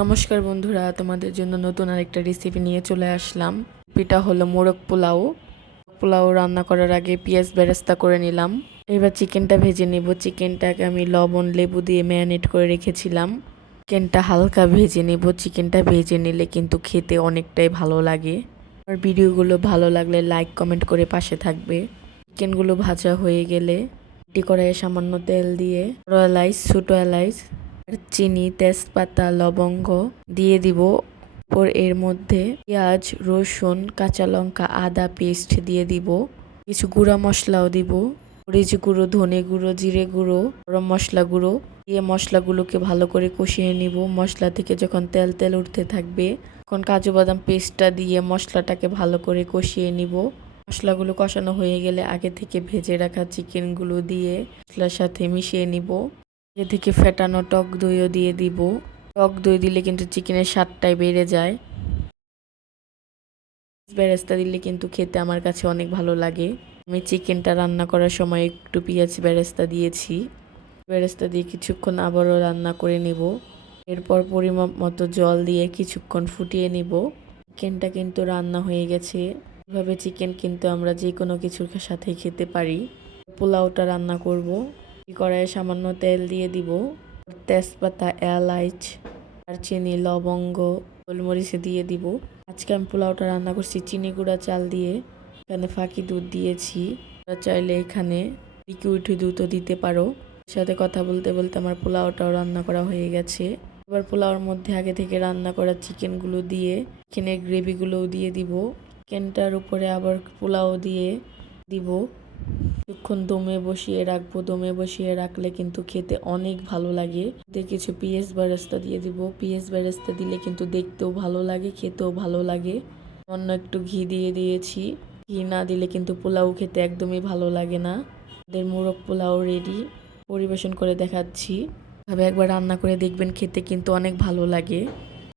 নমস্কার বন্ধুরা, তোমাদের জন্য নতুন আরেকটা রেসিপি নিয়ে চলে আসলাম। রেসিপিটা হলো মোরগ পোলাও। পোলাও রান্না করার আগে পেঁয়াজ বেরেস্তা করে নিলাম। এবার চিকেনটা ভেজে নিব। চিকেনটাকে আমি লবণ লেবু দিয়ে ম্যারিনেট করে রেখেছিলাম। চিকেনটা হালকা ভেজে নেব। চিকেনটা ভেজে নিলে কিন্তু খেতে অনেকটাই ভালো লাগে। আর ভিডিওগুলো ভালো লাগলে লাইক কমেন্ট করে পাশে থাকবে। চিকেনগুলো ভাজা হয়ে গেলে কড়াইয়ে সামান্য তেল দিয়ে বড় এলাচ, ছোট এলাচ, চিনি, তেজপাতা, লবঙ্গ দিয়ে দিব। এর মধ্যে পেঁয়াজ, রসুন, কাঁচা লঙ্কা, আদা পেস্ট দিয়ে দিব। কিছু গুঁড়া মশলাও দিব। মরিচ গুঁড়ো, ধনে গুঁড়ো, জিরে গুঁড়ো, গরম মশলা গুঁড়ো দিয়ে মশলাগুলোকে ভালো করে কষিয়ে নিব। মশলা থেকে যখন তেল তেল উঠতে থাকবে তখন কাজু বাদাম পেস্টটা দিয়ে মশলাটাকে ভালো করে কষিয়ে নিব। মশলাগুলো কষানো হয়ে গেলে আগে থেকে ভেজে রাখা চিকেনগুলো দিয়ে মশলার সাথে মিশিয়ে নিব। আগে থেকে ফেটানো টক দইও দিয়ে দিব। টক দই দিলে কিন্তু চিকেনের স্বাদটাই বেড়ে যায়। বেরেস্তা দিলে কিন্তু খেতে আমার কাছে অনেক ভালো লাগে। আমি চিকেনটা রান্না করার সময় একটু পেঁয়াজ বেরেস্তা দিয়েছি। বেরেস্তা দিয়ে কিছুক্ষণ আবারও রান্না করে নিব। এরপর পরিমাপ মতো জল দিয়ে কিছুক্ষণ ফুটিয়ে নিব। চিকেনটা কিন্তু রান্না হয়ে গেছে। এভাবে চিকেন কিন্তু আমরা যে কোনো কিছুর সাথে খেতে পারি। পোলাওটা রান্না করব। কড়াইয়ে সামান্য তেল দিয়ে দিব। তেজপাতা, এলাচ, দারচিনি, লবঙ্গ, গোলমরিচ দিয়ে দিব। আজকে আমি পোলাওটা রান্না করছি চিনি গুঁড়া চাল দিয়ে। এখানে ফাঁকি দুধ দিয়েছি। চাইলে এখানে লিকুইড দুধও দিতে পারো। সাথে কথা বলতে বলতে আমার পোলাওটাও রান্না করা হয়ে গেছে। এবার পোলাওর মধ্যে আগে থেকে রান্না করা চিকেনগুলো দিয়ে চিকেনের গ্রেভিগুলোও দিয়ে দিব। চিকেনটার উপরে আবার পোলাও দিয়ে দিব। কিছুক্ষণ দমে বসিয়ে রাখবো। দমে বসিয়ে রাখলে কিন্তু খেতে অনেক ভালো লাগে। কিছু পেঁয়াজ বেরেস্তা দিয়ে দিব। পেঁয়াজ বেরেস্তা দিলে কিন্তু দেখতেও ভালো লাগে, খেতেও ভালো লাগে। অন্য একটু ঘি দিয়ে দিয়েছি। ঘি না দিলে কিন্তু পোলাও খেতে একদমই ভালো লাগে না। আমাদের মোরগ পোলাও রেডি। পরিবেশন করে দেখাচ্ছি। ভাবে একবার রান্না করে দেখবেন, খেতে কিন্তু অনেক ভালো লাগে।